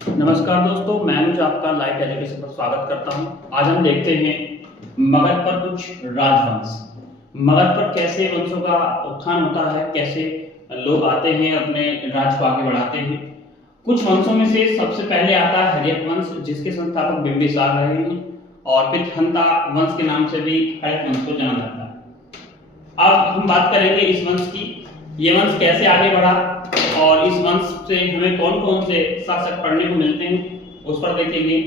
नमस्कार दोस्तों, मैं अनुज आपका लाइव एजुकेशन पर स्वागत करता हूं। आज हम देखते हैं मगध पर कुछ राजवंश। मगध पर कैसे वंशों का उत्थान होता है, कैसे लोग आते हैं अपने राज्य को आगे बढ़ाते हैं। कुछ वंशों में से सबसे पहले आता है हर्यक वंश, जिसके संस्थापक बिंबिसार रहे हैं और पितहंता वंश के नाम से भी हर्यक वंश को जाना जाता है। अब हम बात करेंगे इस वंश की, ये वंश कैसे आगे बढ़ा और इस वंश से हमें कौन कौन से शासक पढ़ने को मिलते हैं उस पर देखेंगे।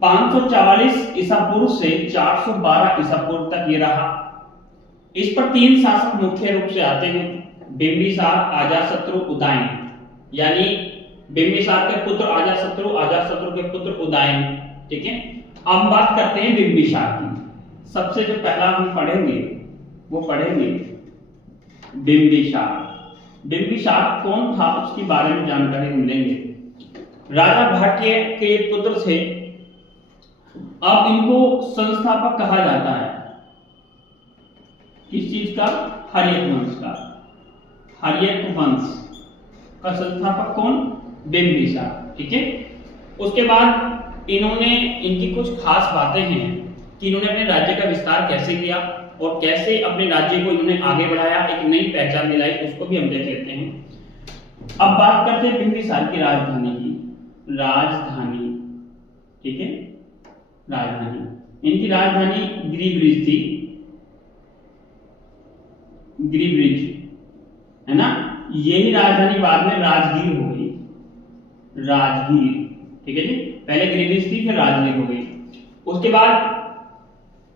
544 ईसा पूर्व से 412 ईसा पूर्व तक ये रहा। इस पर तीन शासक मुख्य रूप से आते हैं, बिंबिसार, अजातशत्रु, उदयन। यानी बिंबिसार के पुत्र अजातशत्रु, अजातशत्रु के पुत्र उदयन। ठीक है, अब बात करते हैं बिंबिसार की। सबसे जो पहला हम पढ़ेंगे वो पढ़ेंगे बिंबिसार। बिंबिसार कौन था उसके बारे में जानकारी मिलेंगे। राजा भाट्य के पुत्र थे। अब इनको संस्थापक कहा जाता है किस चीज का? हर्यक वंश का। हर्यक वंश का संस्थापक कौन? बिंबिसार। ठीक है, उसके बाद इन्होंने इनकी कुछ खास बातें हैं कि इन्होंने अपने राज्य का विस्तार कैसे किया और कैसे अपने राज्य को इन्होंने आगे बढ़ाया, एक नई पहचान दिलाई, उसको भी हम देख लेते हैं। अब बात करते हैं बिंबिसार की राजधानी की। राजधानी, ठीक है, राजधानी, इनकी राजधानी गिरिब्रिज थी। गिरिब्रिज है ना, यही राजधानी बाद में राजगीर हो गई। राजगीर, ठीक है जी, पहले गिरिब्रिज थी फिर राजगीर हो गई। उसके बाद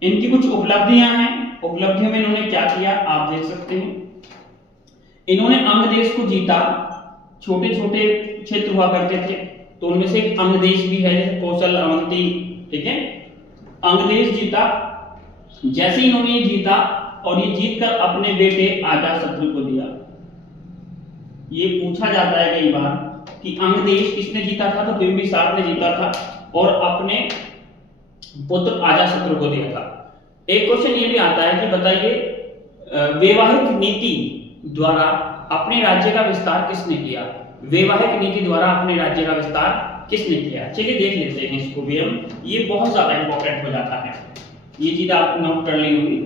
इनकी कुछ उपलब्धियां हैं। उपलब्धियों में इन्होंने क्या किया आप देख सकते हैं। इन्होंने अंग देश को जीता। छोटे छोटे क्षेत्र हुआ करते थे तो उनमें से एक अंग देश भी है, जैसे कौशल, अवंती। ठीक है, अंग देश जीता। जैसे इन्होंने ये जीता और ये जीतकर अपने बेटे अजातशत्रु को दिया। ये पूछा जाता है कई बार कि अंग देश किसने जीता था, तो बिंबिसार ने जीता था और अपने पुत्र अजातशत्रु को दिया था। एक क्वेश्चन ये भी आता है कि बताइए वैवाहिक नीति द्वारा अपने राज्य का विस्तार किसने किया? वैवाहिक नीति द्वारा अपने राज्य का विस्तार किसने किया? चलिए देख लेते हैं इसको भी हम, ये बहुत ज्यादा इंपॉर्टेंट हो जाता है, ये चीज आप नोट कर ली होगी।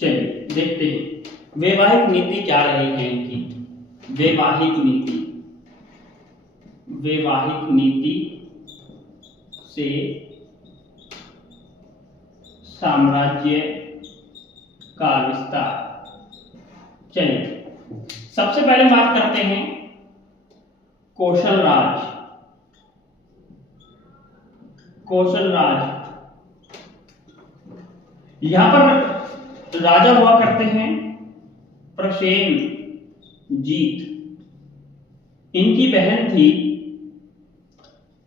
चलिए देखते हैं वैवाहिक नीति क्या रही है इनकी। वैवाहिक नीति, वैवाहिक नीति से साम्राज्य का विस्तार। चलिए सबसे पहले बात करते हैं कौशल राज। कौशल राज, यहां पर राजा हुआ करते हैं प्रसेनजीत। इनकी बहन थी,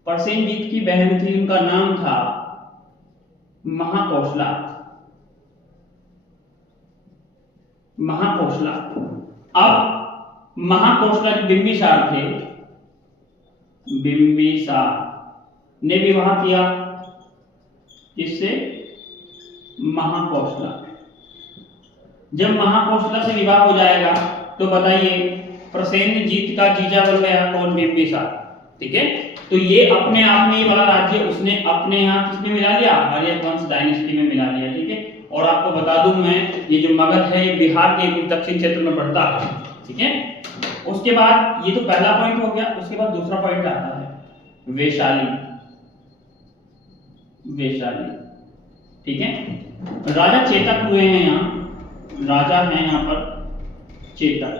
प्रसेनजीत की बहन थी, उनका नाम था महाकौशला। महाकौशला। अब महाकौशला जो बिंबिसार थे, बिंबिसार ने विवाह किया किससे? महाकौशला। जब महाकौशला से विवाह हो जाएगा तो बताइए प्रसेनजीत का जीजा बन गया कौन? बिंबिसार। ठीक है, तो ये अपने आप में ये वाला राज्य उसने अपने यहाँ किसमें मिला लिया? हर्यक वंश डायनेस्टी में मिला लिया। ठीक है, और आपको बता दूं मैं, ये जो मगध है बिहार के दक्षिण क्षेत्र में पड़ता है। ठीक है, उसके बाद ये तो पहला पॉइंट हो गया। उसके बाद दूसरा पॉइंट आता है वैशाली। वैशाली, ठीक है, राजा चेतक हुए हैं यहाँ, राजा हैं यहाँ पर चेतक,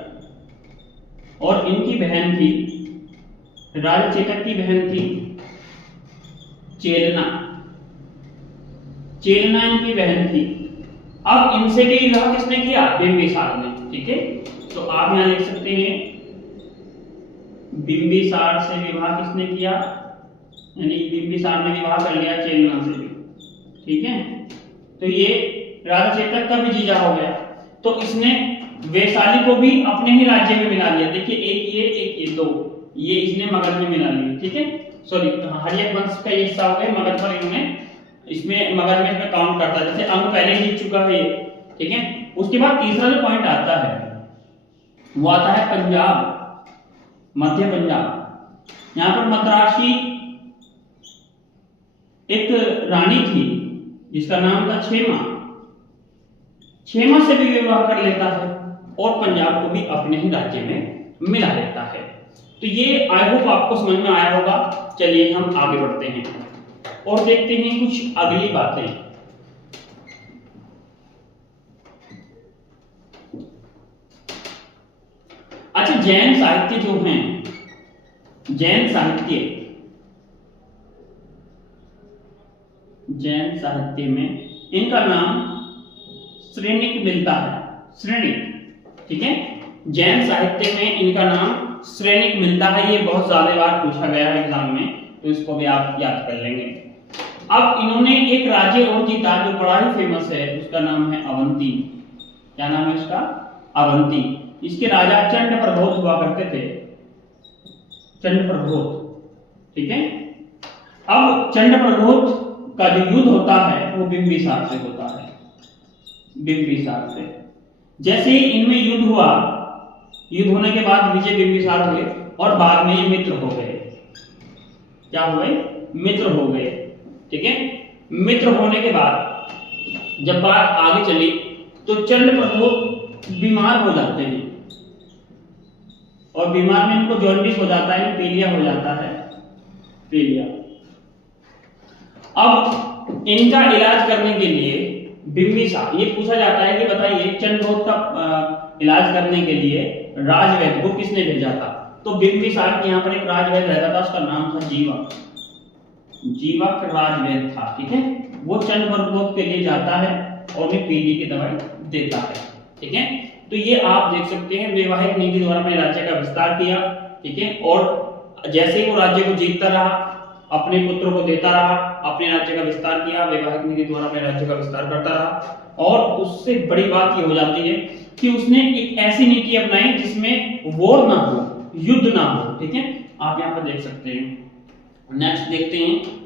और इनकी बहन थी, राजा चेतक की बहन थी चेलना। चेलना इनकी बहन थी। अब इनसे भी विवाह किसने किया? बिंबिसार ने। ठीक है, तो आप यहां लिख सकते हैं बिंबिसार से विवाह किसने किया, यानी बिंबिसार ने विवाह कर लिया चेलना से भी। ठीक है, तो ये राजा चेतक का भी जीजा हो गया। तो इसने वैशाली को भी अपने ही राज्य में मिला लिया। देखिए एक ये दो, ये इसने मगध में मिला लिया। ठीक है, सॉरी हर्यक वंश का ये हिस्सा हो गया, मगध पर इन्होंने इसमें मगध में इसमें काउंट करता है, जैसे अंग पहले ही जीत चुका है ये। ठीक है, उसके बाद तीसरा जो पॉइंट आता है वो आता है पंजाब, मध्य पंजाब। यहाँ पर मद्रासी एक रानी थी जिसका नाम था क्षेमा। क्षेमा से भी विवाह कर लेता है और पंजाब को भी अपने ही राज्य में मिला लेता है। तो ये आई होप आपको समझ में आया होगा। चलिए हम आगे बढ़ते हैं और देखते हैं कुछ अगली बातें। अच्छा, जैन साहित्य जो हैं, जैन साहित्य में इनका नाम श्रेणिक मिलता है। श्रेणिक, ठीक है। जैन साहित्य में इनका नाम श्रेणिक मिलता है। ये बहुत ज्यादा बार पूछा गया है एग्जाम में, तो इसको भी आप याद कर लेंगे। अब इन्होंने एक राज्य और जीता जो बड़ा ही फेमस है, उसका नाम है अवंती। क्या नाम है इसका? अवंती। इसके राजा चंड प्रबोध हुआ करते थे, चंड प्रबोध, ठीक है। अब चंड प्रबोध का जो युद्ध होता है वो बिंबिसार से होता है, बिंबिसार से। जैसे ही इनमें युद्ध हुआ, युद्ध होने के बाद विजय बिंबिसार हुए और बाद में ये मित्र हो गए। क्या हुए? मित्र हो गए, ठीक है। मित्र होने के बाद जब बात आगे चली तो चंड प्रबोध बीमार हो जाते हैं और बीमार में इनको जॉन्डिस हो जाता है, पीलिया हो जाता है, पीलिया। अब इनका इलाज करने के लिए बिंबिसार, ये पूछा जाता है कि बताइए चंद्रगुप्त का इलाज करने के लिए राजवैद्य को किसने भेजा था? तो बिंबिसार के यहाँ पर एक राजवैद्य रहता था, उसका नाम था जीवक। जीवक राजवैद्य था, ठीक है। वो चंद्रगुप्त के लिए जाता है और उन्हें पीली की दवाई देता है, ठीक है। तो ये आप देख सकते हैं, वैवाहिक नीति द्वारा अपने राज्य का विस्तार किया, ठीक है। और जैसे ही वो राज्य को जीतता रहा, अपने पुत्रों को देता रहा, अपने राज्य का विस्तार किया, वैवाहिक नीति द्वारा अपने राज्य का विस्तार करता रहा। और उससे बड़ी बात ये हो जाती है कि उसने एक ऐसी नीति अपनाई जिसमें वॉर ना हो, युद्ध ना हो, ठीक है। आप यहाँ पर देख सकते हैं। नेक्स्ट देखते हैं।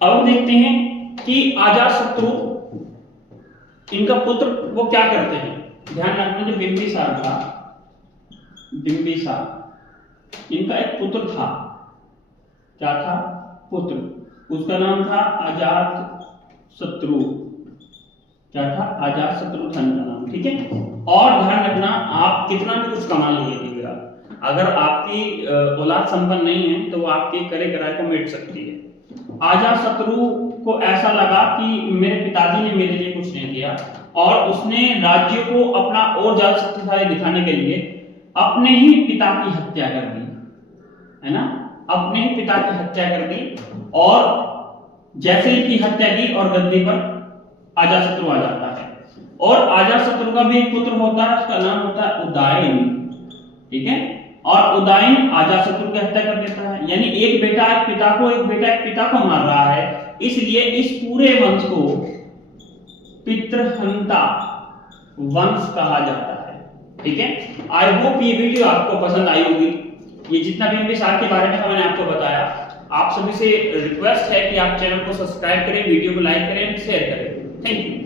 अब देखते हैं कि अजातशत्रु, इनका पुत्र वो क्या करते हैं। ध्यान रखना, जो बिंबिसार था, बिंबिसार, इनका एक पुत्र था। क्या था? पुत्र। उसका नाम था अजातशत्रु। क्या था? अजातशत्रु था इनका नाम, ठीक है। और ध्यान रखना, आप कितना भी कुछ कमा लीजिएगा, अगर आपकी औलाद संपन्न नहीं है तो वो आपके करे कराए को मिट सकती है। अजातशत्रु को ऐसा लगा कि मेरे पिताजी ने मेरे लिए कुछ नहीं किया, और उसने राज्य को अपना और ज्यादा शक्तिशाली दिखाने के लिए अपने ही पिता की हत्या कर दी, है ना। अपने ही पिता की हत्या कर दी, और जैसे ही की हत्या की और गद्दी पर अजातशत्रु आ जाता है। और अजातशत्रु का भी एक पुत्र होता है, उसका नाम होता है उदयन, ठीक है। और उदयन अजातशत्रु की हत्या कर देता है। यानी एक बेटा एक पिता को, एक बेटा एक पिता को मार रहा है, इसलिए इस पूरे वंश को पितृहंता वंश कहा जाता है, ठीक है। आई होप ये वीडियो आपको पसंद आई होगी। ये जितना भी बिंबिसार के बारे में मैंने आपको बताया, आप सभी से रिक्वेस्ट है कि आप चैनल को सब्सक्राइब करें, वीडियो को लाइक करें, शेयर करें। Thank you.